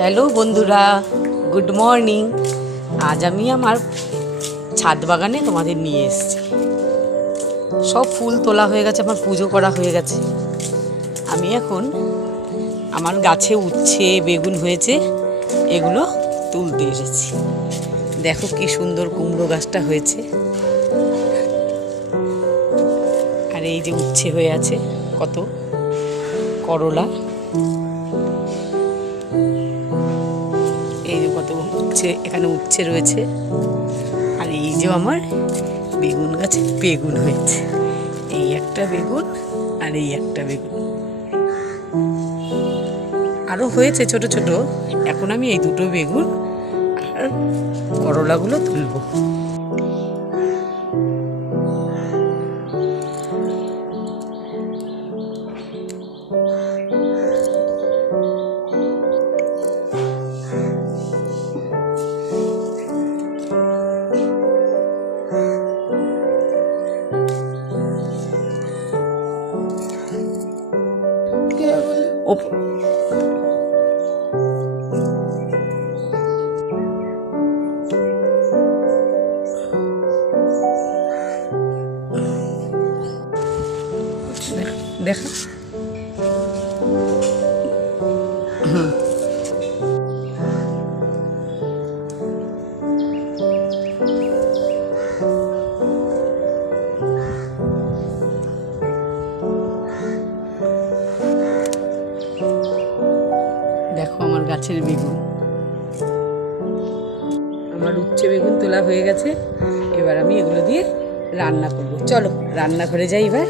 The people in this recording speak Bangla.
হ্যালো বন্ধুরা, গুড মর্নিং। আজ আমি আমার ছাদ বাগানে তোমাদের নিয়ে এসেছি। সব ফুল তোলা হয়ে গেছে, আমার পুজো করা হয়ে গেছে। আমি এখন আমার গাছে উচ্ছে বেগুন হয়েছে, এগুলো তুলতে এসেছি। দেখো কি সুন্দর কুমড়ো গাছটা হয়েছে, আর এই যে উচ্ছে হয়ে আছে কত, করলা, এই যে কত উচ্ছে, এখানে উচ্ছে রয়েছে। আর এই যে আমার বেগুন গাছে বেগুন হয়েছে, এই একটা বেগুন আর এই একটা বেগুন, আরও হয়েছে ছোট ছোট। এখন আমি এই দুটো বেগুন আর করলাগুলো তুলবো। দেখা দেখো আমার গাছের বেগুন, আমার উচ্ছে বেগুন তোলা হয়ে গেছে। এবার আমি এগুলো দিয়ে রান্না করবো। চলো রান্নাঘরে যাই এবার।